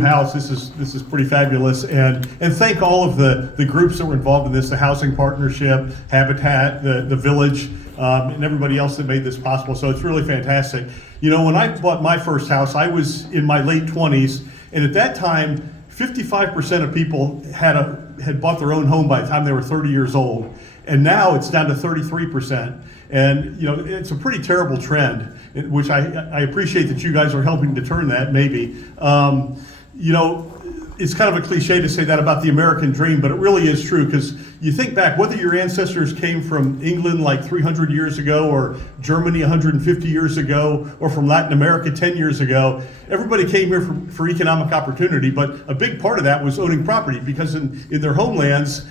house. This is pretty fabulous, and thank all of the groups that were involved in this, the Housing Partnership, Habitat, the Village, and everybody else that made this possible. So it's really fantastic. You know, when I bought my first house, I was in my late 20s, and at that time 55% of people had bought their own home by the time they were 30 years old, and now it's down to 33%. And you know, it's a pretty terrible trend, which I appreciate that you guys are helping to turn that, maybe. You know, it's kind of a cliche to say that about the American dream, but it really is true, because you think back, whether your ancestors came from England like 300 years ago, or Germany 150 years ago, or from Latin America 10 years ago, everybody came here for economic opportunity, but a big part of that was owning property, because in their homelands,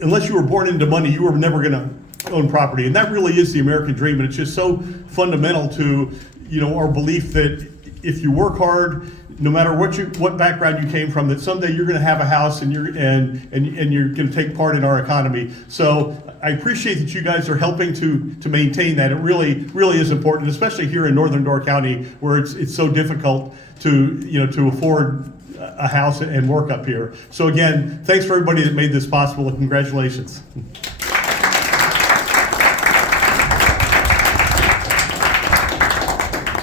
unless you were born into money, you were never going to own property. And that really is the American dream, and it's just so fundamental to, you know, our belief that if you work hard, no matter what background you came from, that someday you're going to have a house and you're going to take part in our economy. So I appreciate that you guys are helping to maintain that. It really is important, especially here in Northern Door County, where it's so difficult to afford a house and work up here. So again, thanks for everybody that made this possible, and congratulations.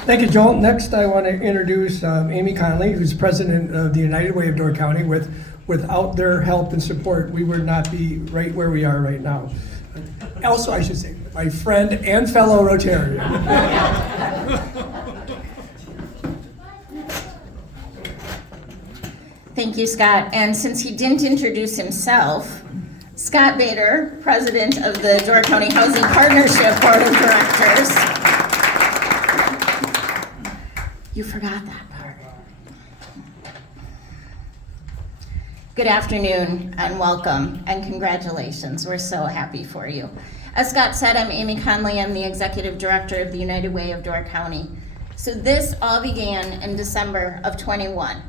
Thank you, Joel. Next, I want to introduce Amy Conley, who's president of the United Way of Door County. Without their help and support, we would not be right where we are right now. Also, I should say, my friend and fellow Rotarian. Thank you, Scott. And since he didn't introduce himself, Scott Bader, president of the Door County Housing Partnership Board of Directors. You forgot that part. Good afternoon and welcome and congratulations. We're so happy for you. As Scott said, I'm Amy Conley. I'm the executive director of the United Way of Door County. So this all began in December of 21.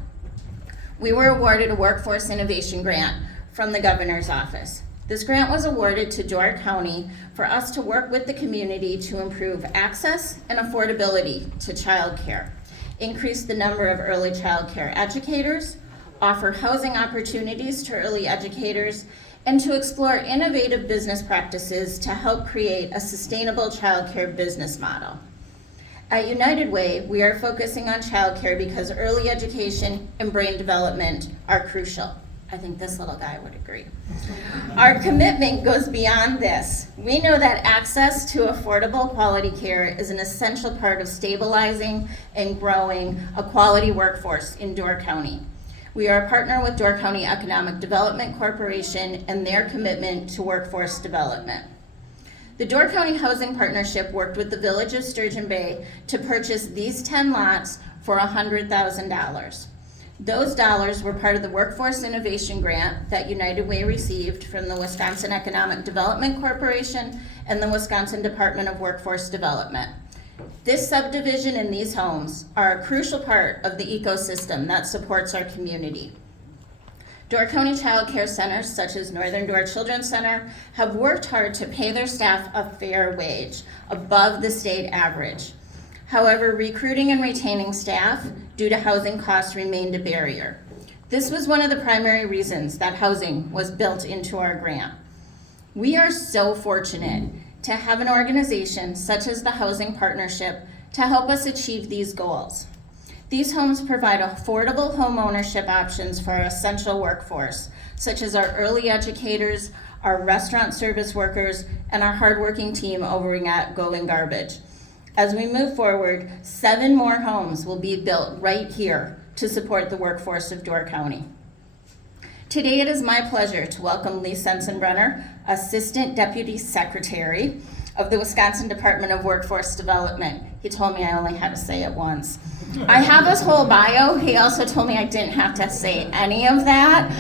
We were awarded a workforce innovation grant from the governor's office. This grant was awarded to Door County for us to work with the community to improve access and affordability to child care, increase the number of early child care educators, offer housing opportunities to early educators, and to explore innovative business practices to help create a sustainable child care business model. At United Way, we are focusing on child care because early education and brain development are crucial. I think this little guy would agree. Our commitment goes beyond this. We know that access to affordable quality care is an essential part of stabilizing and growing a quality workforce in Door County. We are a partner with Door County Economic Development Corporation and their commitment to workforce development. The Door County Housing Partnership worked with the Village of Sturgeon Bay to purchase these 10 lots for $100,000. Those dollars were part of the Workforce Innovation Grant that United Way received from the Wisconsin Economic Development Corporation and the Wisconsin Department of Workforce Development. This subdivision and these homes are a crucial part of the ecosystem that supports our community. Door County Child Care Centers, such as Northern Door Children's Center, have worked hard to pay their staff a fair wage, above the state average. However, recruiting and retaining staff due to housing costs remained a barrier. This was one of the primary reasons that housing was built into our grant. We are so fortunate to have an organization such as the Housing Partnership to help us achieve these goals. These homes provide affordable home ownership options for our essential workforce, such as our early educators, our restaurant service workers, and our hardworking team over at Going Garbage. As we move forward, 7 more homes will be built right here to support the workforce of Door County. Today it is my pleasure to welcome Lee Sensenbrenner, Assistant Deputy Secretary of the Wisconsin Department of Workforce Development. He told me I only had to say it once. I have his whole bio. He also told me I didn't have to say any of that.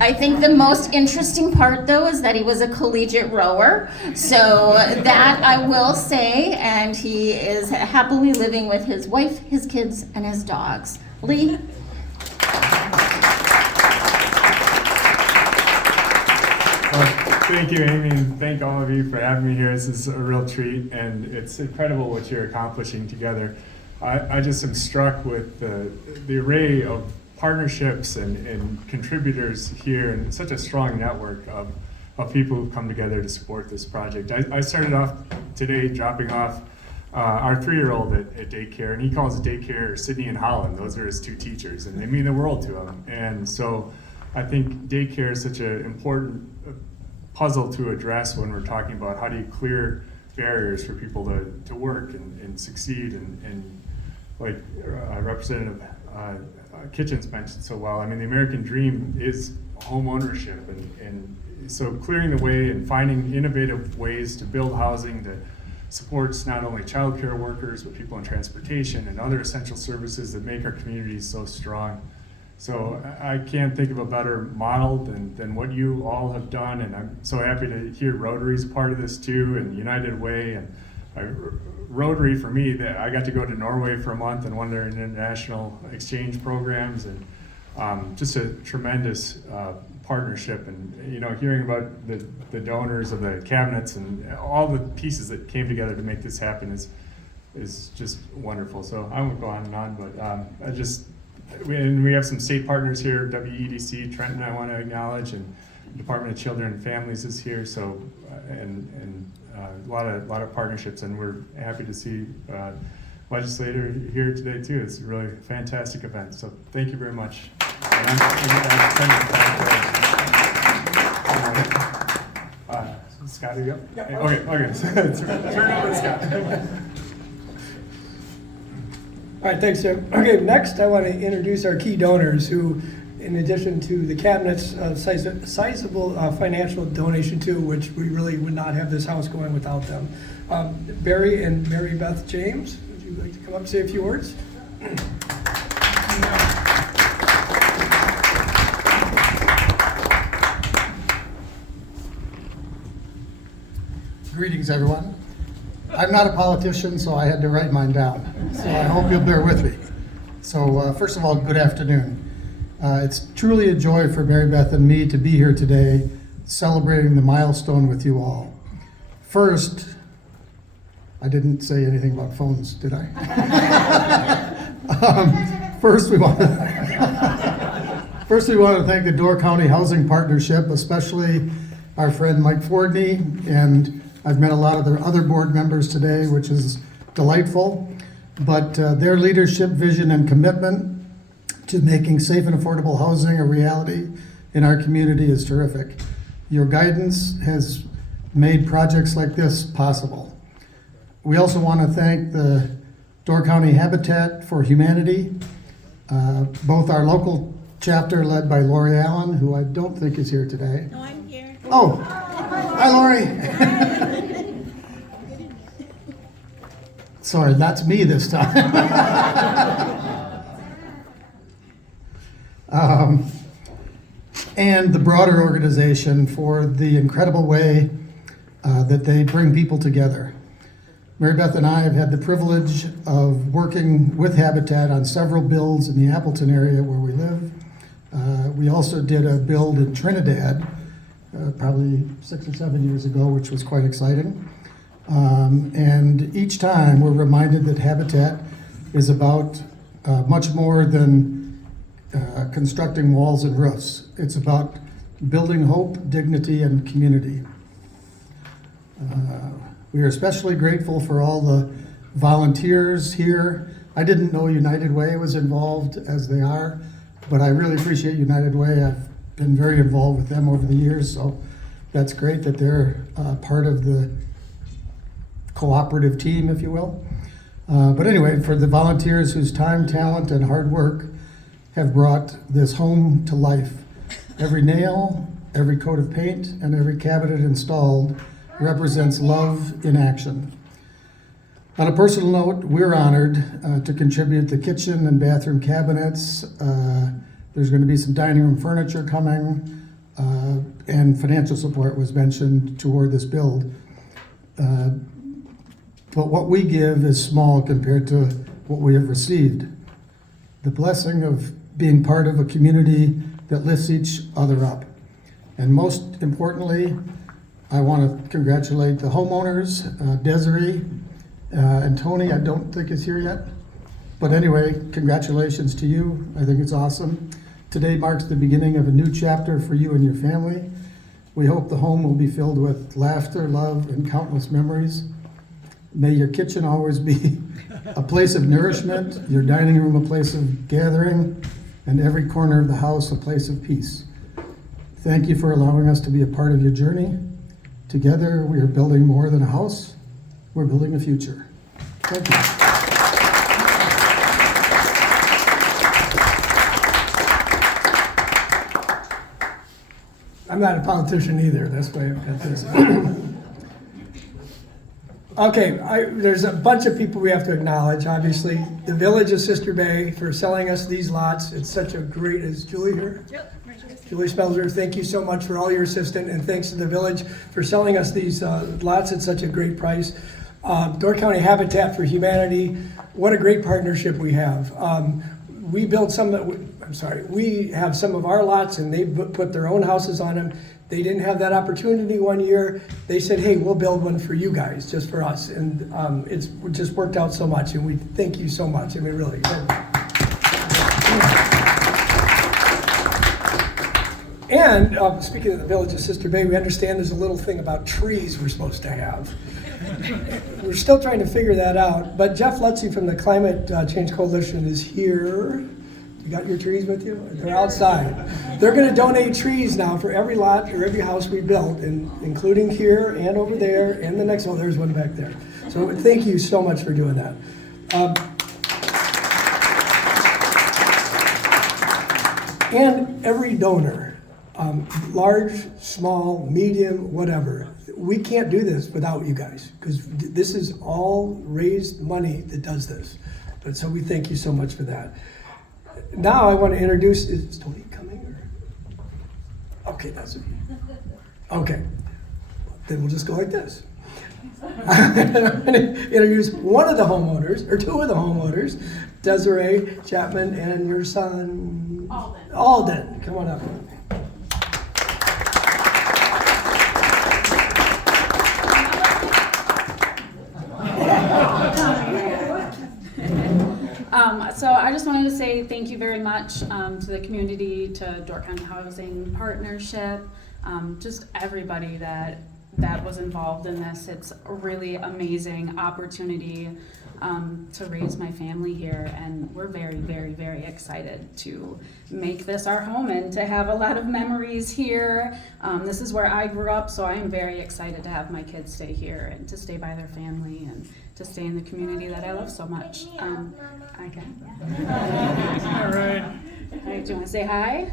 I think the most interesting part, though, is that he was a collegiate rower. So that I will say, and he is happily living with his wife, his kids, and his dogs. Lee? Thank you, Amy, and thank all of you for having me here. This is a real treat, and it's incredible what you're accomplishing together. I just am struck with the array of partnerships and contributors here, and such a strong network of people who've come together to support this project. I started off today dropping off our 3-year-old at daycare, and he calls daycare Sydney and Holland. Those are his 2 teachers, and they mean the world to him. And so I think daycare is such an important puzzle to address when we're talking about how do you clear barriers for people to work and succeed, and like Representative Kitchens mentioned so well, I mean, the American dream is home ownership, and so clearing the way and finding innovative ways to build housing that supports not only childcare workers, but people in transportation and other essential services that make our communities so strong. So I can't think of a better model than what you all have done, and I'm so happy to hear Rotary's part of this too, and United Way. And Rotary, for me, that I got to go to Norway for a month and one of their international exchange programs, and just a tremendous partnership. And hearing about the donors of the cabinets and all the pieces that came together to make this happen is just wonderful. So I won't go on and on, but we have some state partners here, WEDC, Trenton, I want to acknowledge, and Department of Children and Families is here. So and a lot of partnerships, and we're happy to see legislator here today too. It's a really fantastic event. So thank you very much. Scott, are you up? Yeah. Okay. Turn over to Scott. All right, thanks, Jim. Okay, next I want to introduce our key donors who, in addition to the cabinets, sizable financial donation too, which we really would not have this house going without them. Barry and Mary Beth James, would you like to come up and say a few words? Greetings, everyone. I'm not a politician, so I had to write mine down. So I hope you'll bear with me. So first of all, good afternoon. It's truly a joy for Mary Beth and me to be here today celebrating the milestone with you all. First, I didn't say anything about phones, did I? First, we want to thank the Door County Housing Partnership, especially our friend Mike Fordney, and I've met a lot of their other board members today, which is delightful. But their leadership, vision, and commitment to making safe and affordable housing a reality in our community is terrific. Your guidance has made projects like this possible. We also want to thank the Door County Habitat for Humanity, both our local chapter led by Lori Allen, who I don't think is here today. No, I'm here. Oh, hi Lori. Sorry, that's me this time. And the broader organization for the incredible way that they bring people together. Mary Beth and I have had the privilege of working with Habitat on several builds in the Appleton area where we live. We also did a build in Trinidad probably 6 or 7 years ago, which was quite exciting. And each time we're reminded that Habitat is about much more than constructing walls and roofs. It's about building hope, dignity, and community. We are especially grateful for all the volunteers here. I didn't know United Way was involved as they are, but I really appreciate United Way. I've been very involved with them over the years, so that's great that they're part of the cooperative team, if you will. But anyway, for the volunteers whose time, talent, and hard work have brought this home to life. Every nail, every coat of paint, and every cabinet installed represents love in action. On a personal note, we're honored to contribute the kitchen and bathroom cabinets. There's going to be some dining room furniture coming, and financial support was mentioned toward this build. But what we give is small compared to what we have received. The blessing of being part of a community that lifts each other up. And most importantly, I want to congratulate the homeowners, Desiree and Tony, I don't think is here yet. But anyway, congratulations to you. I think it's awesome. Today marks the beginning of a new chapter for you and your family. We hope the home will be filled with laughter, love, and countless memories. May your kitchen always be a place of nourishment, your dining room a place of gathering, and every corner of the house a place of peace. Thank you for allowing us to be a part of your journey. Together, we are building more than a house. We're building a future. Thank you. I'm not a politician either, that's why I've got this. Okay, there's a bunch of people we have to acknowledge, obviously. The Village of Sister Bay for selling us these lots. It's such a great, is Julie here? Yep. Julie Spelzer, thank you so much for all your assistance, and thanks to the Village for selling us these lots at such a great price. Door County Habitat for Humanity, what a great partnership we have. We have some of our lots and they put their own houses on them. They didn't have that opportunity one year. They said, hey, we'll build one for you guys, just for us. And it's just worked out so much, and we thank you so much. I mean, really. And speaking of the Village of Sister Bay, we understand there's a little thing about trees we're supposed to have. We're still trying to figure that out. But Jeff Lutzy from the Climate Change Coalition is here. You got your trees with you? They're outside. They're going to donate trees now for every lot or every house we build, including here and over there and the next one. There's one back there. So thank you so much for doing that. And every donor, large, small, medium, whatever. We can't do this without you guys, because this is all raised money that does this. But so we thank you so much for that. Now I want to introduce, is Tony coming? Or? Okay, that's it. Okay, then we'll just go like this. I'm going to introduce one of the homeowners, or two of the homeowners, Desiree Chapman and your son? Alden. Come on up. So I just wanted to say thank you very much to the community, to Door County Housing Partnership, just everybody that was involved in this. It's a really amazing opportunity to raise my family here, and we're very, very, very excited to make this our home and to have a lot of memories here. This is where I grew up, so I am very excited to have my kids stay here and to stay by their family and to stay in the community that I love so much. Okay. All right. Do you want to say hi?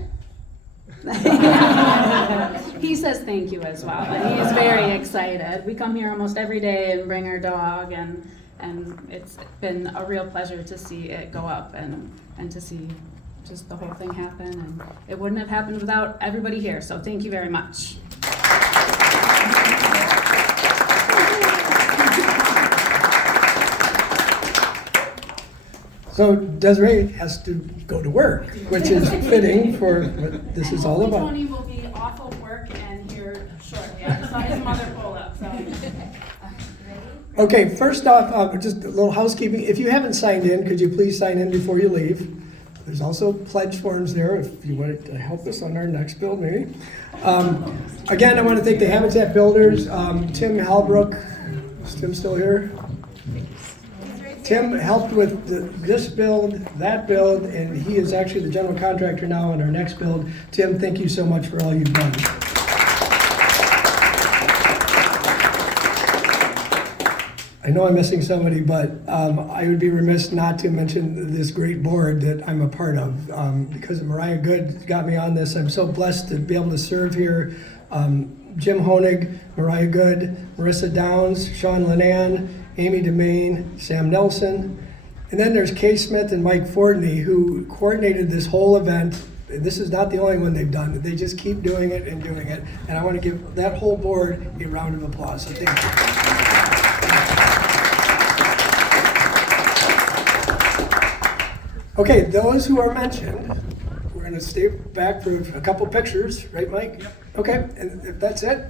He says thank you as well, and he is very excited. We come here almost every day and bring our dog, and it's been a real pleasure to see it go up and to see just the whole thing happen. And it wouldn't have happened without everybody here, so thank you very much. So Desiree has to go to work, which is fitting for what this is all about. Tony will be off of work and here shortly. I saw his mother pull up, so. Okay, first off, just a little housekeeping. If you haven't signed in, could you please sign in before you leave? There's also pledge forms there if you want to help us on our next build, maybe. Again, I want to thank the Habitat Builders, Tim Halbrook. Is Tim still here? Tim helped with this build, that build, and he is actually the general contractor now on our next build. Tim, thank you so much for all you've done. I know I'm missing somebody, but I would be remiss not to mention this great board that I'm a part of. Because Mariah Good got me on this, I'm so blessed to be able to serve here. Jim Honig, Mariah Good, Marissa Downs, Sean Linan, Amy DeMaine, Sam Nelson. And then there's Kay Smith and Mike Fortney, who coordinated this whole event. This is not the only one they've done. They just keep doing it and doing it. And I want to give that whole board a round of applause. So thank you. Okay, those who are mentioned, we're going to stay back for a couple pictures, right, Mike? Yep. Okay, and if that's it,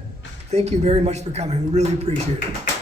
thank you very much for coming. We really appreciate it.